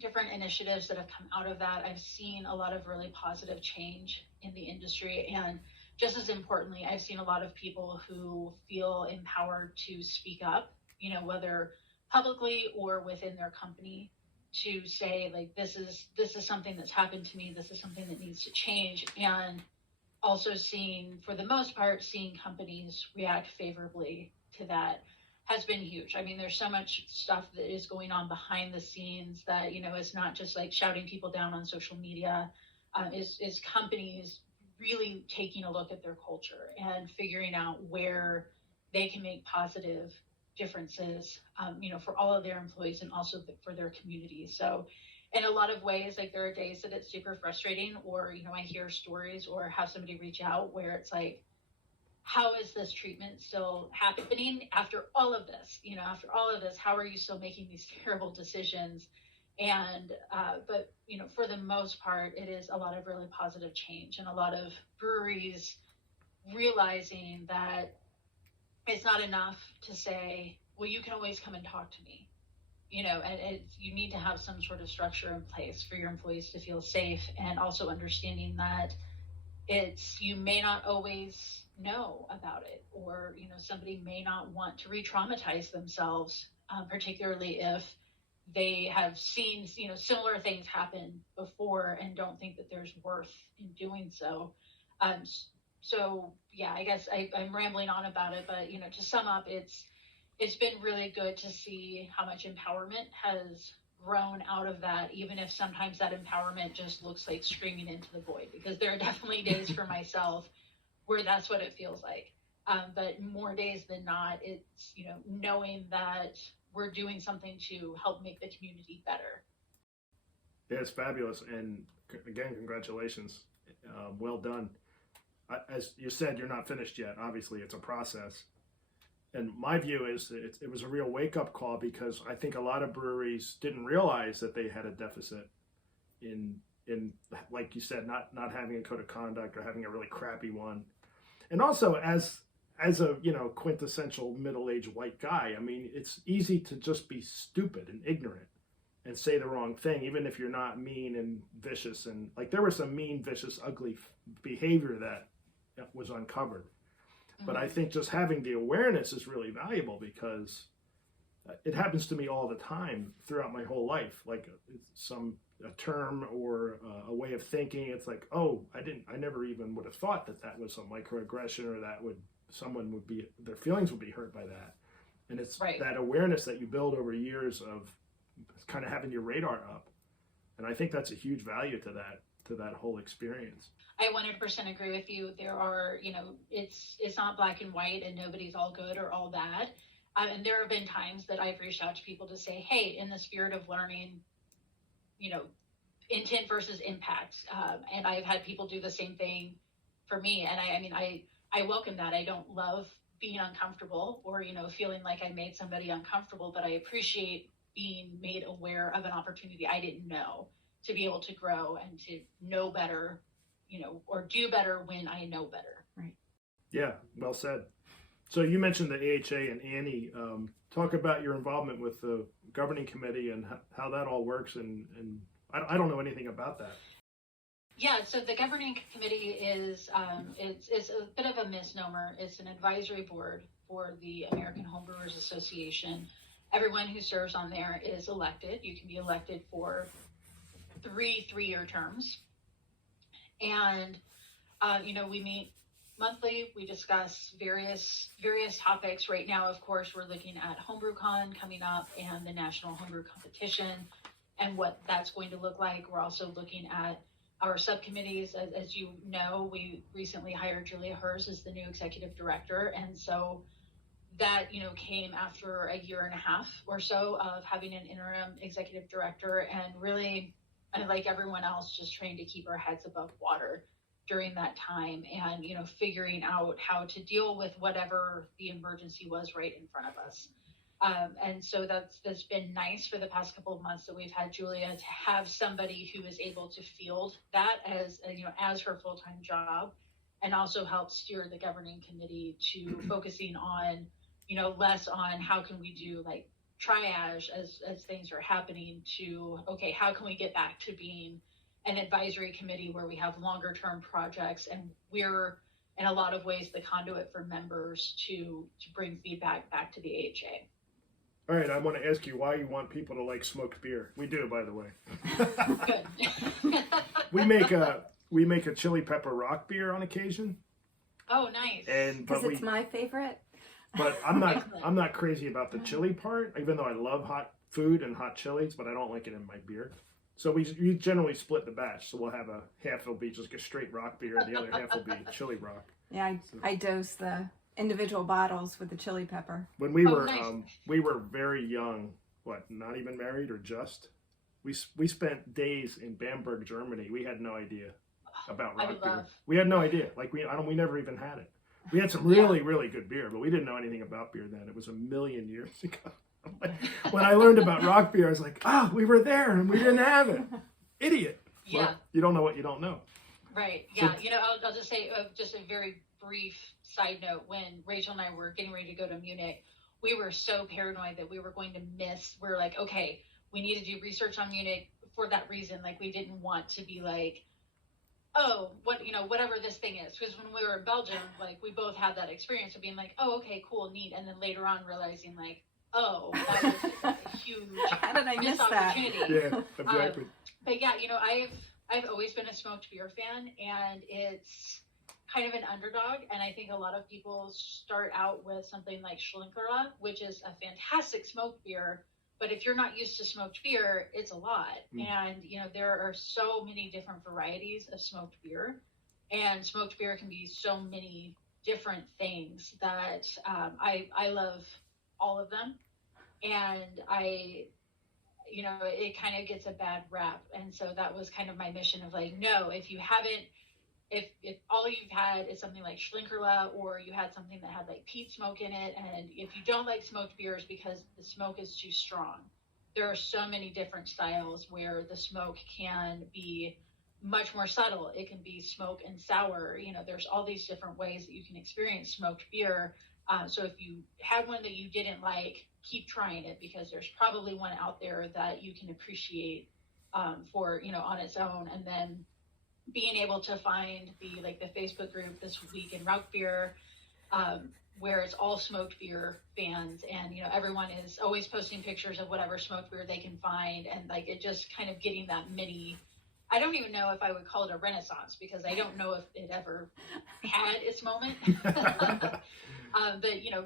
different initiatives that have come out of that. I've seen a lot of really positive change in the industry. And just as importantly, I've seen a lot of people who feel empowered to speak up, whether publicly or within their company, to say, like, this is something that's happened to me. This is something that needs to change. And also for the most part, seeing companies react favorably to that has been huge. I mean, there's so much stuff that is going on behind the scenes that, it's not just like shouting people down on social media, is companies really taking a look at their culture and figuring out where they can make positive differences, for all of their employees and also for their communities. So in a lot of ways, like, there are days that it's super frustrating, or, I hear stories or have somebody reach out where it's like, how is this treatment still happening after all of this? How are you still making these terrible decisions? And, but, for the most part, it is a lot of really positive change, and a lot of breweries realizing that it's not enough to say, well, you can always come and talk to me, and you need to have some sort of structure in place for your employees to feel safe, and also understanding that you may not always know about it, or somebody may not want to re-traumatize themselves, particularly if they have seen similar things happen before and don't think that there's worth in doing so. So yeah, I guess I'm rambling on about it, but to sum up, it's been really good to see how much empowerment has grown out of that, even if sometimes that empowerment just looks like screaming into the void, because there are definitely days for myself where that's what it feels like. But more days than not, it's, knowing that we're doing something to help make the community better. Yeah, it's fabulous. And again, congratulations. Well done. As you said, you're not finished yet. Obviously, it's a process. And my view is that it was a real wake-up call, because I think a lot of breweries didn't realize that they had a deficit in like you said, not having a code of conduct, or having a really crappy one. And also, as a quintessential middle-aged white guy, I mean, it's easy to just be stupid and ignorant and say the wrong thing, even if you're not mean and vicious. And like, there was some mean, vicious, ugly behavior that was uncovered. But I think just having the awareness is really valuable, because it happens to me all the time throughout my whole life. Like, a term or a way of thinking, it's like, oh, I never even would have thought that was a microaggression, or their feelings would be hurt by that. And it's right. That awareness that you build over years of kind of having your radar up. And I think that's a huge value to that whole experience. I 100% agree with you. There are, it's not black and white, and nobody's all good or all bad. And there have been times that I've reached out to people to say, hey, in the spirit of learning, intent versus impact. And I've had people do the same thing for me. And I welcome that. I don't love being uncomfortable, or, feeling like I made somebody uncomfortable, but I appreciate being made aware of an opportunity I didn't know, to be able to grow and to know better, or do better when I know better. Right. Yeah, well said. So you mentioned the AHA and Annie. Talk about your involvement with the governing committee and how that all works. And I don't know anything about that. Yeah, so the governing committee is it's a bit of a misnomer. It's an advisory board for the American Homebrewers Association. Everyone who serves on there is elected. You can be elected for 3 3-year terms. And, we meet monthly. We discuss various topics. Right now, of course, we're looking at HomebrewCon coming up and the National Homebrew Competition and what that's going to look like. We're also looking at our subcommittees. As you know, we recently hired Julia Hers as the new executive director. And so that, came after a year and a half or so of having an interim executive director, and really, like everyone else, just trying to keep our heads above water during that time, and figuring out how to deal with whatever the emergency was right in front of us. And so that's been nice for the past couple of months that we've had Julia, to have somebody who is able to field that as her full-time job, and also help steer the governing committee to focusing on less on how can we do like triage as things are happening to, okay, how can we get back to being an advisory committee where we have longer term projects, and we're in a lot of ways the conduit for members to bring feedback back to the AHA. All right, I want to ask you why you want people to like smoked beer. We do, by the way. Good. we make a chili pepper rock beer on occasion. Oh, nice. Because it's my favorite. But I'm not crazy about the chili part, even though I love hot food and hot chilies, but I don't like it in my beer. So we generally split the batch. So we'll have a half will be just a straight rock beer, and the other half will be chili rock. Yeah, I dose the individual bottles with the chili pepper. When we were nice. We were very young, not even married or just. We spent days in Bamberg, Germany. We had no idea about rock beer. We had no idea. We never even had it. We had some really good beer, but we didn't know anything about beer then. It was a million years ago. When I learned about rock beer, I was like, we were there and we didn't have it. Idiot. Yeah. Well, you don't know what you don't know. Right. Yeah. I'll just say just a very brief side note. When Rachel and I were getting ready to go to Munich, we were so paranoid that we were going to miss. We were like, okay, we need to do research on Munich for that reason. Like, we didn't want to be like, oh, whatever this thing is. Because when we were in Belgium, like, we both had that experience of being like, oh, okay, cool, neat. And then later on realizing like, oh, that was a huge How did I miss that? opportunity. Yeah, exactly. But yeah, I've always been a smoked beer fan, and it's kind of an underdog. And I think a lot of people start out with something like Schlenkerla, which is a fantastic smoked beer. But if you're not used to smoked beer, it's a lot. And, there are so many different varieties of smoked beer. And smoked beer can be so many different things that I love all of them. And it kind of gets a bad rap. And so that was kind of my mission of like, no, if you haven't, if all you've had is something like Schlenkerla, or you had something that had like peat smoke in it, and if you don't like smoked beers because the smoke is too strong, there are so many different styles where the smoke can be much more subtle. It can be smoke and sour. There's all these different ways that you can experience smoked beer. So if you had one that you didn't like, keep trying it, because there's probably one out there that you can appreciate for on its own. And then being able to find the Facebook group This Week in Rock Beer, where it's all smoked beer fans, and everyone is always posting pictures of whatever smoked beer they can find, and like it just kind of getting that mini. I don't even know if I would call it a renaissance, because I don't know if it ever had its moment. But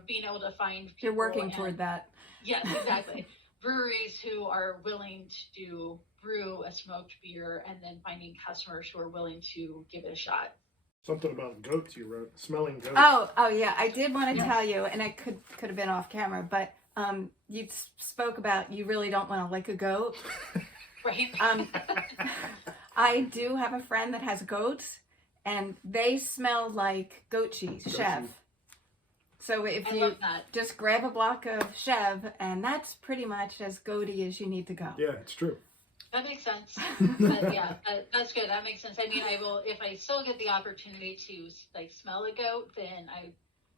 being able to find people, you're working toward that. Yes, exactly. Breweries who are willing to brew a smoked beer, and then finding customers who are willing to give it a shot. Something about goats you wrote, smelling goats. Oh yeah, I did want to tell you, and I could have been off camera, but you spoke about you really don't want to lick a goat. Right. I do have a friend that has goats, and they smell like goat cheese, Chev. So if you just grab a block of Chev, and that's pretty much as goaty as you need to go. Yeah, it's true. That makes sense. But yeah, that's good. That makes sense. I mean, I will, if I still get the opportunity to smell a goat, then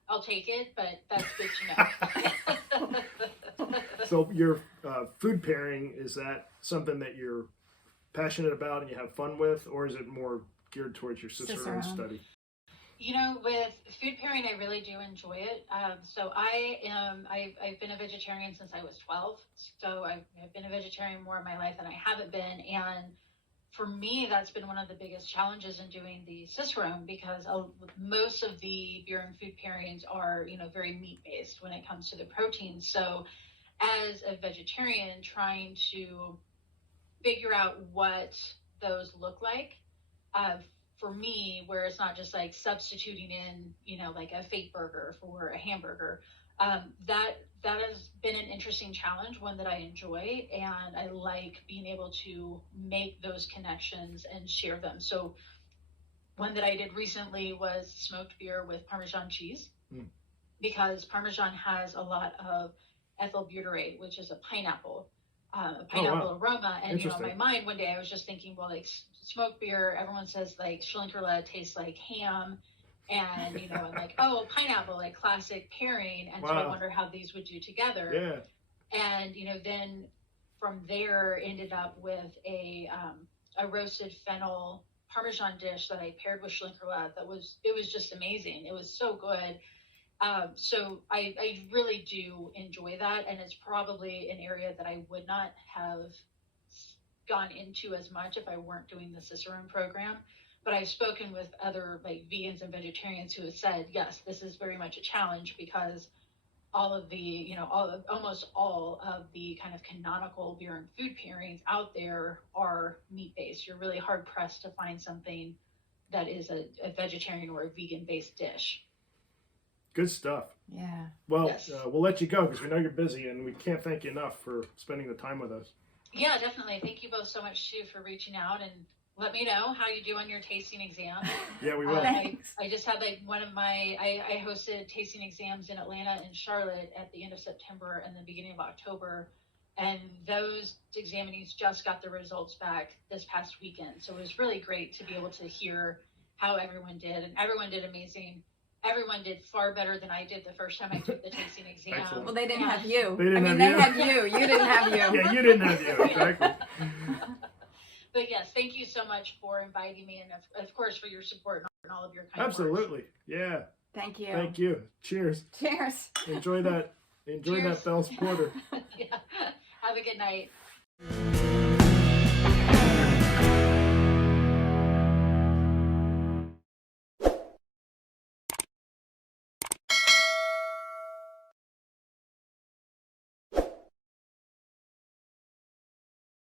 I'll take it. But that's good to know. So your food pairing, is that something that you're passionate about and you have fun with, or is it more geared towards your Cicerone study? With food pairing, I really do enjoy it. So I've been a vegetarian since I was 12. So I've been a vegetarian more in my life than I haven't been. And for me, that's been one of the biggest challenges in doing the Cicerone, because most of the beer and food pairings are, very meat based when it comes to the proteins. So as a vegetarian, trying to figure out what those look like, for me, where it's not just like substituting in, like a fake burger for a hamburger, that has been an interesting challenge, one that I enjoy, and I like being able to make those connections and share them. So one that I did recently was smoked beer with Parmesan cheese, because Parmesan has a lot of ethyl butyrate, which is a pineapple aroma. And in my mind one day I was just thinking, well, like smoked beer, everyone says like Schlenkerla tastes like ham, and I'm like, oh, pineapple, like classic pairing. And so I wonder how these would do together. And, then from there ended up with a roasted fennel Parmesan dish that I paired with Schlinkerla. It was just amazing. It was so good. So I really do enjoy that. And it's probably an area that I would not have gone into as much if I weren't doing the Cicerone program. But I've spoken with other like vegans and vegetarians who have said, yes, this is very much a challenge because all of the, almost all of the kind of canonical beer and food pairings out there are meat-based. You're really hard-pressed to find something that is a vegetarian or a vegan-based dish. Good stuff. Yeah. Well, Yes. We'll let you go because we know you're busy, and we can't thank you enough for spending the time with us. Yeah, definitely. Thank you both so much, too, for reaching out, and let me know how you do on your tasting exam. Yeah, we will. Thanks. I just had like one of my, I hosted tasting exams in Atlanta and Charlotte at the end of September and the beginning of October. And those examinees just got the results back this past weekend. So it was really great to be able to hear how everyone did. And everyone did amazing. Everyone did far better than I did the first time I took the tasting exam. Excellent. Well, they didn't have you. They didn't have they you. had you. You didn't have you. Yeah, you didn't have you. Exactly. But yes, thank you so much for inviting me, and of course for your support and all of your kind words. Absolutely. Yeah. Thank you. Thank you. Cheers. Cheers. Enjoy that. Enjoy Cheers. that Bell's Porter. Yeah. Have a good night.